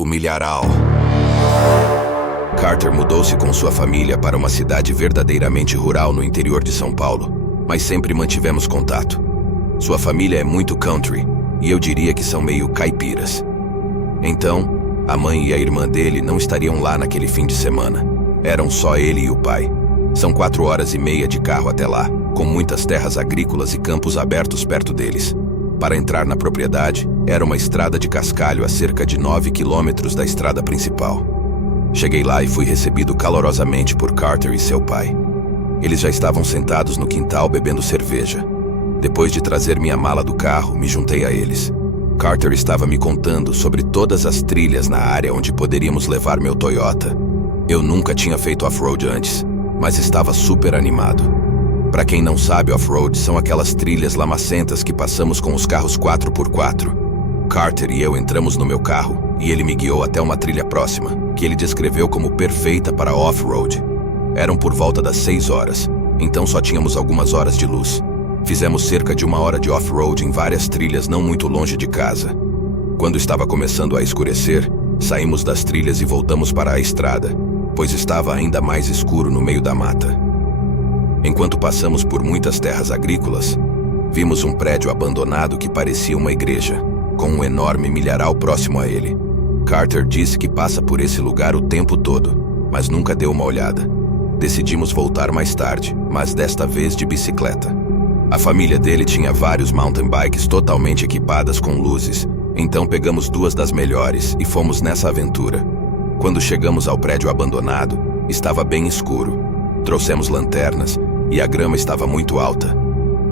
O milharal. Carter mudou-se com sua família para uma cidade verdadeiramente rural no interior de São Paulo, mas sempre mantivemos contato. Sua família é muito country, e eu diria que são meio caipiras. Então, a mãe e a irmã dele não estariam lá naquele fim de semana. Eram só ele e o pai. São 4h30 de carro até lá, com muitas terras agrícolas e campos abertos perto deles. Para entrar na propriedade, era uma estrada de cascalho a cerca de 9 quilômetros da estrada principal. Cheguei lá e fui recebido calorosamente por Carter e seu pai. Eles já estavam sentados no quintal bebendo cerveja. Depois de trazer minha mala do carro, me juntei a eles. Carter estava me contando sobre todas as trilhas na área onde poderíamos levar meu Toyota. Eu nunca tinha feito off-road antes, mas estava super animado. Para quem não sabe, off-road são aquelas trilhas lamacentas que passamos com os carros 4x4. Carter e eu entramos no meu carro e ele me guiou até uma trilha próxima, que ele descreveu como perfeita para off-road. Eram por volta das 6 horas, então só tínhamos algumas horas de luz. Fizemos cerca de 1 hora de off-road em várias trilhas não muito longe de casa. Quando estava começando a escurecer, saímos das trilhas e voltamos para a estrada, pois estava ainda mais escuro no meio da mata. Enquanto passamos por muitas terras agrícolas, vimos um prédio abandonado que parecia uma igreja, com um enorme milharal próximo a ele. Carter disse que passa por esse lugar o tempo todo, mas nunca deu uma olhada. Decidimos voltar mais tarde, mas desta vez de bicicleta. A família dele tinha vários mountain bikes totalmente equipadas com luzes, então pegamos 2 das melhores e fomos nessa aventura. Quando chegamos ao prédio abandonado, estava bem escuro. Trouxemos lanternas e a grama estava muito alta.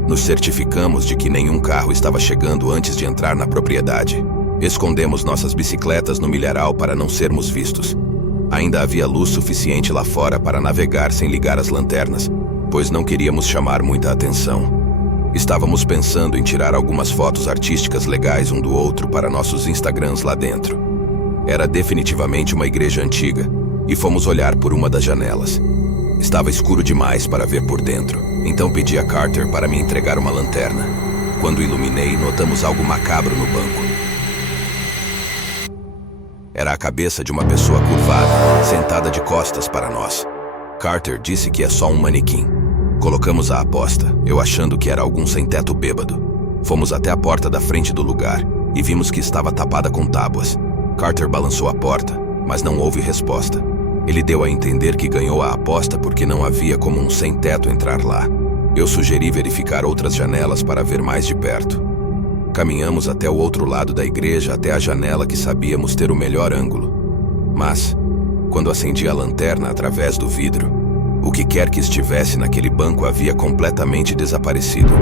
Nos certificamos de que nenhum carro estava chegando antes de entrar na propriedade. Escondemos nossas bicicletas no milharal para não sermos vistos. Ainda havia luz suficiente lá fora para navegar sem ligar as lanternas, pois não queríamos chamar muita atenção. Estávamos pensando em tirar algumas fotos artísticas legais um do outro para nossos Instagrams lá dentro. Era definitivamente uma igreja antiga, e fomos olhar por uma das janelas. Estava escuro demais para ver por dentro, então pedi a Carter para me entregar uma lanterna. Quando iluminei, notamos algo macabro no banco. Era a cabeça de uma pessoa curvada, sentada de costas para nós. Carter disse que é só um manequim. Colocamos a aposta, eu achando que era algum sem-teto bêbado. Fomos até a porta da frente do lugar e vimos que estava tapada com tábuas. Carter balançou a porta, mas não houve resposta. Ele deu a entender que ganhou a aposta porque não havia como um sem-teto entrar lá. Eu sugeri verificar outras janelas para ver mais de perto. Caminhamos até o outro lado da igreja, até a janela que sabíamos ter o melhor ângulo. Mas, quando acendi a lanterna através do vidro, o que quer que estivesse naquele banco havia completamente desaparecido.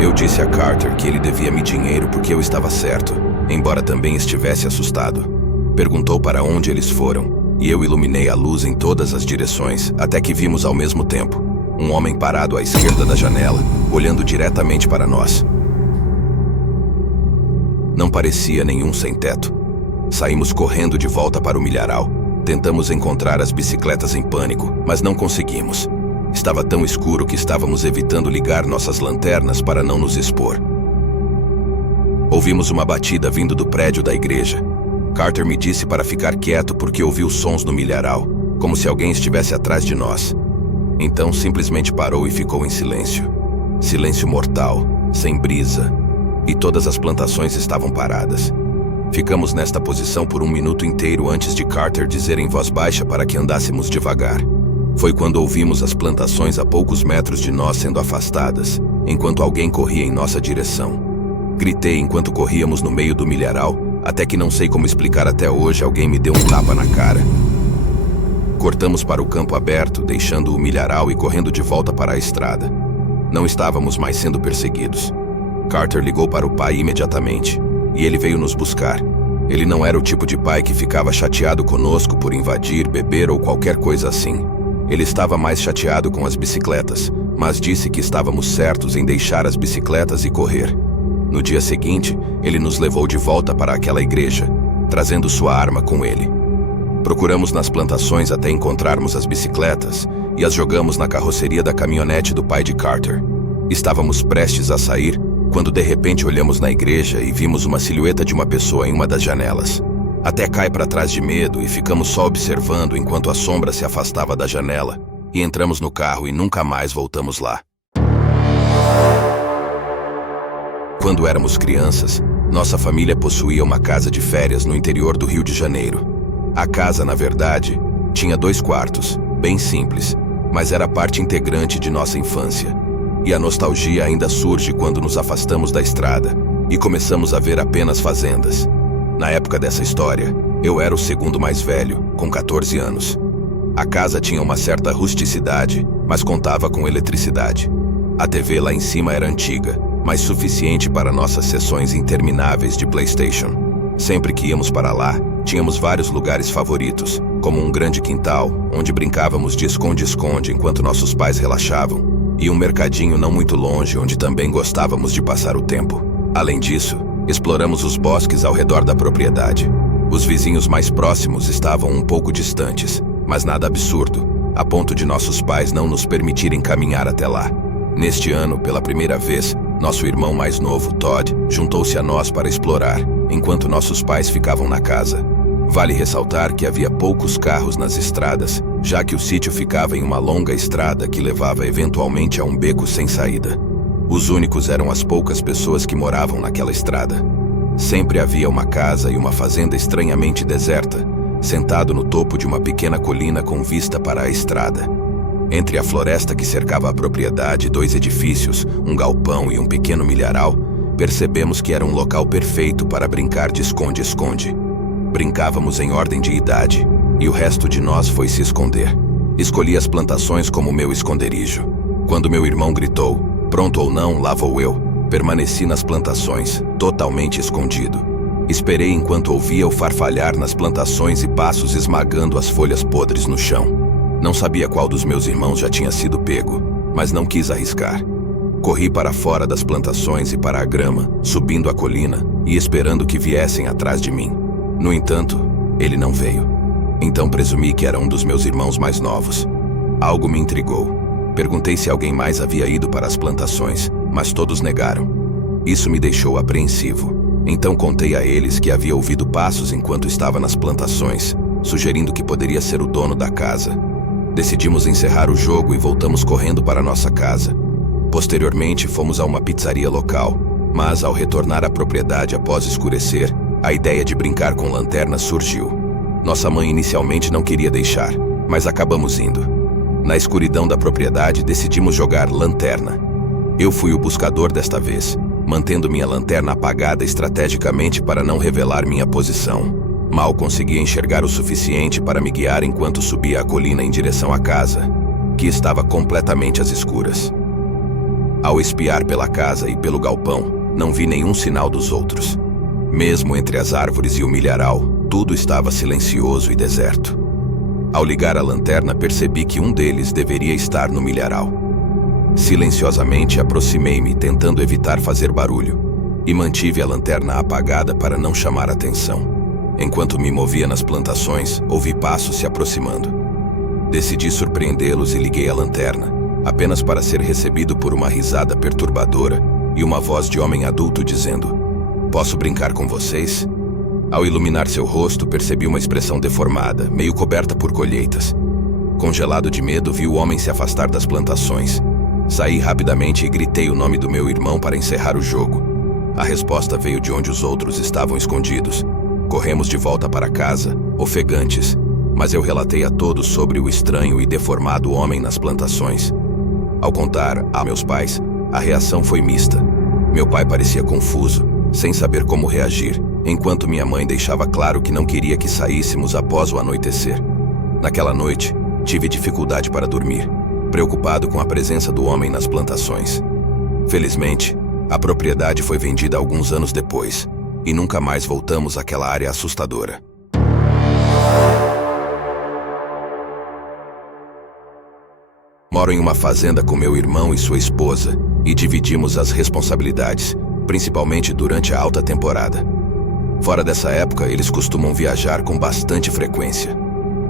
Eu disse a Carter que ele devia-me dinheiro porque eu estava certo, embora também estivesse assustado. Perguntou para onde eles foram, e eu iluminei a luz em todas as direções, até que vimos ao mesmo tempo um homem parado à esquerda da janela, olhando diretamente para nós. Não parecia nenhum sem-teto. Saímos correndo de volta para o milharal. Tentamos encontrar as bicicletas em pânico, mas não conseguimos. Estava tão escuro que estávamos evitando ligar nossas lanternas para não nos expor. Ouvimos uma batida vindo do prédio da igreja. Carter me disse para ficar quieto porque ouviu sons no milharal, como se alguém estivesse atrás de nós. Então simplesmente parou e ficou em silêncio. Silêncio mortal, sem brisa, e todas as plantações estavam paradas. Ficamos nesta posição por 1 minuto inteiro antes de Carter dizer em voz baixa para que andássemos devagar. Foi quando ouvimos as plantações a poucos metros de nós sendo afastadas, enquanto alguém corria em nossa direção. Gritei enquanto corríamos no meio do milharal, até que não sei como explicar até hoje, alguém me deu um tapa na cara. Cortamos para o campo aberto, deixando o milharal e correndo de volta para a estrada. Não estávamos mais sendo perseguidos. Carter ligou para o pai imediatamente. E ele veio nos buscar. Ele não era o tipo de pai que ficava chateado conosco por invadir, beber ou qualquer coisa assim. Ele estava mais chateado com as bicicletas, mas disse que estávamos certos em deixar as bicicletas e correr. No dia seguinte, ele nos levou de volta para aquela igreja, trazendo sua arma com ele. Procuramos nas plantações até encontrarmos as bicicletas e as jogamos na carroceria da caminhonete do pai de Carter. Estávamos prestes a sair, quando de repente olhamos na igreja e vimos uma silhueta de uma pessoa em uma das janelas. Até cai para trás de medo e ficamos só observando enquanto a sombra se afastava da janela, e entramos no carro e nunca mais voltamos lá. Quando éramos crianças, nossa família possuía uma casa de férias no interior do Rio de Janeiro. A casa, na verdade, tinha 2 quartos, bem simples, mas era parte integrante de nossa infância. E a nostalgia ainda surge quando nos afastamos da estrada e começamos a ver apenas fazendas. Na época dessa história, eu era o segundo mais velho, com 14 anos. A casa tinha uma certa rusticidade, mas contava com eletricidade. A TV lá em cima era antiga, mas suficiente para nossas sessões intermináveis de PlayStation. Sempre que íamos para lá, tínhamos vários lugares favoritos, como um grande quintal, onde brincávamos de esconde-esconde enquanto nossos pais relaxavam, e um mercadinho não muito longe onde também gostávamos de passar o tempo. Além disso, exploramos os bosques ao redor da propriedade. Os vizinhos mais próximos estavam um pouco distantes, mas nada absurdo, a ponto de nossos pais não nos permitirem caminhar até lá. Neste ano, pela primeira vez, nosso irmão mais novo, Todd, juntou-se a nós para explorar, enquanto nossos pais ficavam na casa. Vale ressaltar que havia poucos carros nas estradas, já que o sítio ficava em uma longa estrada que levava eventualmente a um beco sem saída. Os únicos eram as poucas pessoas que moravam naquela estrada. Sempre havia uma casa e uma fazenda estranhamente deserta, sentado no topo de uma pequena colina com vista para a estrada. Entre a floresta que cercava a propriedade, 2 edifícios, um galpão e um pequeno milharal, percebemos que era um local perfeito para brincar de esconde-esconde. Brincávamos em ordem de idade, e o resto de nós foi se esconder. Escolhi as plantações como meu esconderijo. Quando meu irmão gritou, pronto ou não, lá vou eu, permaneci nas plantações, totalmente escondido. Esperei enquanto ouvia o farfalhar nas plantações e passos esmagando as folhas podres no chão. Não sabia qual dos meus irmãos já tinha sido pego, mas não quis arriscar. Corri para fora das plantações e para a grama, subindo a colina e esperando que viessem atrás de mim. No entanto, ele não veio. Então presumi que era um dos meus irmãos mais novos. Algo me intrigou. Perguntei se alguém mais havia ido para as plantações, mas todos negaram. Isso me deixou apreensivo. Então contei a eles que havia ouvido passos enquanto estava nas plantações, sugerindo que poderia ser o dono da casa. Decidimos encerrar o jogo e voltamos correndo para nossa casa. Posteriormente, fomos a uma pizzaria local, mas ao retornar à propriedade após escurecer, a ideia de brincar com lanternas surgiu. Nossa mãe inicialmente não queria deixar, mas acabamos indo. Na escuridão da propriedade, decidimos jogar lanterna. Eu fui o buscador desta vez, mantendo minha lanterna apagada estrategicamente para não revelar minha posição. Mal conseguia enxergar o suficiente para me guiar enquanto subia a colina em direção à casa, que estava completamente às escuras. Ao espiar pela casa e pelo galpão, não vi nenhum sinal dos outros. Mesmo entre as árvores e o milharal, tudo estava silencioso e deserto. Ao ligar a lanterna, percebi que um deles deveria estar no milharal. Silenciosamente aproximei-me, tentando evitar fazer barulho, e mantive a lanterna apagada para não chamar atenção. Enquanto me movia nas plantações, ouvi passos se aproximando. Decidi surpreendê-los e liguei a lanterna, apenas para ser recebido por uma risada perturbadora e uma voz de homem adulto dizendo: "Posso brincar com vocês?" Ao iluminar seu rosto, percebi uma expressão deformada, meio coberta por colheitas. Congelado de medo, vi o homem se afastar das plantações. Saí rapidamente e gritei o nome do meu irmão para encerrar o jogo. A resposta veio de onde os outros estavam escondidos. Corremos de volta para casa, ofegantes, mas eu relatei a todos sobre o estranho e deformado homem nas plantações. Ao contar a meus pais, a reação foi mista. Meu pai parecia confuso, sem saber como reagir, enquanto minha mãe deixava claro que não queria que saíssemos após o anoitecer. Naquela noite, tive dificuldade para dormir, preocupado com a presença do homem nas plantações. Felizmente, a propriedade foi vendida alguns anos depois, e nunca mais voltamos àquela área assustadora. Moro em uma fazenda com meu irmão e sua esposa, e dividimos as responsabilidades, principalmente durante a alta temporada. Fora dessa época, eles costumam viajar com bastante frequência.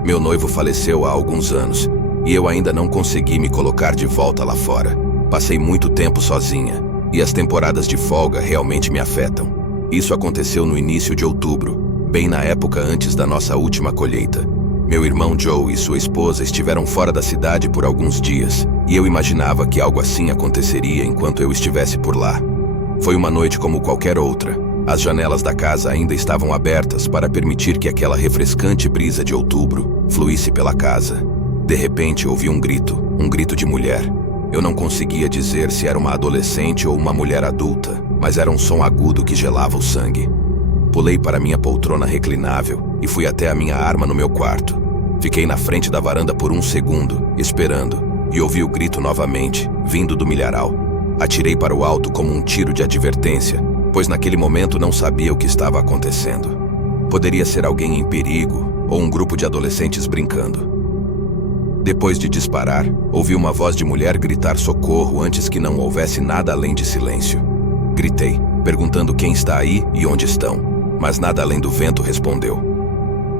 Meu noivo faleceu há alguns anos, e eu ainda não consegui me colocar de volta lá fora. Passei muito tempo sozinha, e as temporadas de folga realmente me afetam. Isso aconteceu no início de outubro, bem na época antes da nossa última colheita. Meu irmão Joe e sua esposa estiveram fora da cidade por alguns dias, e eu imaginava que algo assim aconteceria enquanto eu estivesse por lá. Foi uma noite como qualquer outra. As janelas da casa ainda estavam abertas para permitir que aquela refrescante brisa de outubro fluísse pela casa. De repente ouvi um grito de mulher. Eu não conseguia dizer se era uma adolescente ou uma mulher adulta, mas era um som agudo que gelava o sangue. Pulei para minha poltrona reclinável e fui até a minha arma no meu quarto. Fiquei na frente da varanda por um segundo, esperando, e ouvi o grito novamente, vindo do milharal. Atirei para o alto como um tiro de advertência, pois naquele momento não sabia o que estava acontecendo. Poderia ser alguém em perigo ou um grupo de adolescentes brincando. Depois de disparar, ouvi uma voz de mulher gritar socorro antes que não houvesse nada além de silêncio. Gritei, perguntando quem está aí e onde estão, mas nada além do vento respondeu.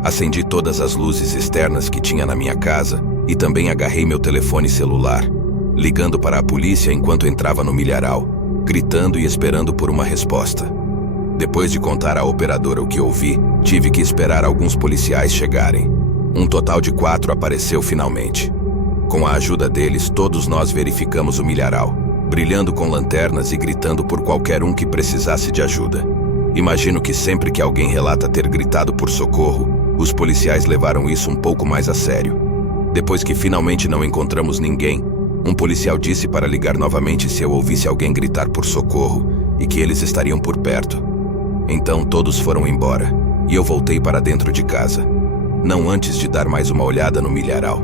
Acendi todas as luzes externas que tinha na minha casa e também agarrei meu telefone celular, ligando para a polícia enquanto entrava no milharal, gritando e esperando por uma resposta. Depois de contar à operadora o que ouvi, tive que esperar alguns policiais chegarem. Um total de 4 apareceu finalmente. Com a ajuda deles, todos nós verificamos o milharal, brilhando com lanternas e gritando por qualquer um que precisasse de ajuda. Imagino que sempre que alguém relata ter gritado por socorro, os policiais levaram isso um pouco mais a sério. Depois que finalmente não encontramos ninguém, um policial disse para ligar novamente se eu ouvisse alguém gritar por socorro e que eles estariam por perto. Então todos foram embora e eu voltei para dentro de casa, não antes de dar mais uma olhada no milharal.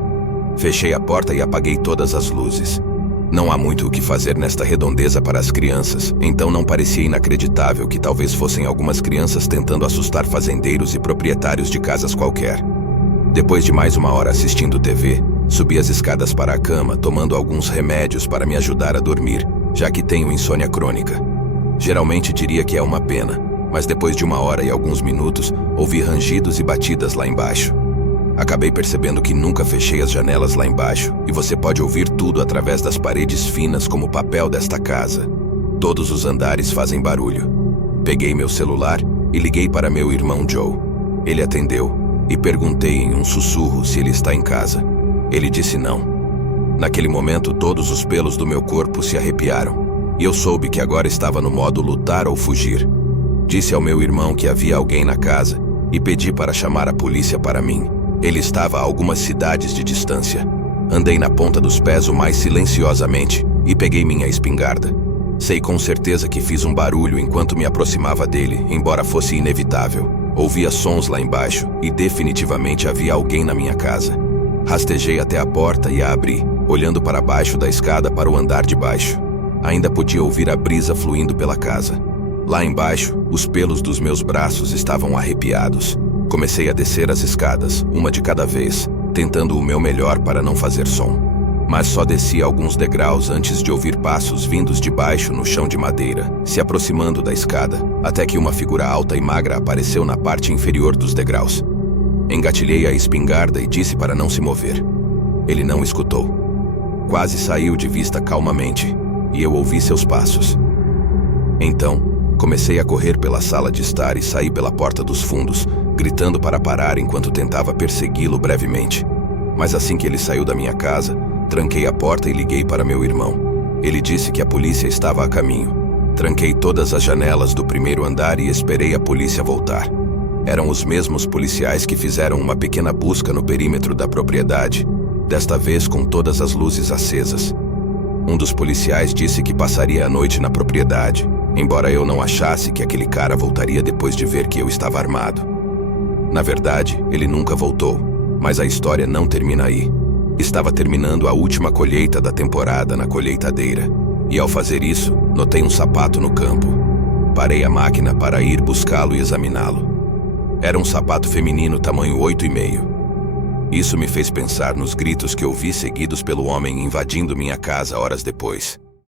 Fechei a porta e apaguei todas as luzes. Não há muito o que fazer nesta redondeza para as crianças, então não parecia inacreditável que talvez fossem algumas crianças tentando assustar fazendeiros e proprietários de casas qualquer. Depois de mais uma hora assistindo TV, subi as escadas para a cama, tomando alguns remédios para me ajudar a dormir, já que tenho insônia crônica. Geralmente diria que é uma pena, mas depois de 1 hora e alguns minutos, ouvi rangidos e batidas lá embaixo. Acabei percebendo que nunca fechei as janelas lá embaixo, e você pode ouvir tudo através das paredes finas como o papel desta casa. Todos os andares fazem barulho. Peguei meu celular e liguei para meu irmão Joe. Ele atendeu e perguntei em um sussurro se ele está em casa. Ele disse não. Naquele momento, todos os pelos do meu corpo se arrepiaram, e eu soube que agora estava no modo lutar ou fugir. Disse ao meu irmão que havia alguém na casa e pedi para chamar a polícia para mim. Ele estava a algumas cidades de distância. Andei na ponta dos pés o mais silenciosamente e peguei minha espingarda. Sei com certeza que fiz um barulho enquanto me aproximava dele, embora fosse inevitável. Ouvia sons lá embaixo e definitivamente havia alguém na minha casa. Rastejei até a porta e a abri, olhando para baixo da escada para o andar de baixo. Ainda podia ouvir a brisa fluindo pela casa. Lá embaixo, os pelos dos meus braços estavam arrepiados. Comecei a descer as escadas, uma de cada vez, tentando o meu melhor para não fazer som. Mas só desci alguns degraus antes de ouvir passos vindos de baixo no chão de madeira, se aproximando da escada, até que uma figura alta e magra apareceu na parte inferior dos degraus. Engatilhei a espingarda e disse para não se mover. Ele não escutou. Quase saiu de vista calmamente, e eu ouvi seus passos. Então, comecei a correr pela sala de estar e saí pela porta dos fundos, gritando para parar enquanto tentava persegui-lo brevemente. Mas assim que ele saiu da minha casa, tranquei a porta e liguei para meu irmão. Ele disse que a polícia estava a caminho. Tranquei todas as janelas do primeiro andar e esperei a polícia voltar. Eram os mesmos policiais que fizeram uma pequena busca no perímetro da propriedade, desta vez com todas as luzes acesas. Um dos policiais disse que passaria a noite na propriedade, embora eu não achasse que aquele cara voltaria depois de ver que eu estava armado. Na verdade, ele nunca voltou, mas a história não termina aí. Estava terminando a última colheita da temporada na colheitadeira, e ao fazer isso, notei um sapato no campo. Parei a máquina para ir buscá-lo e examiná-lo. Era um sapato feminino tamanho 8,5. Isso me fez pensar nos gritos que ouvi seguidos pelo homem invadindo minha casa horas depois.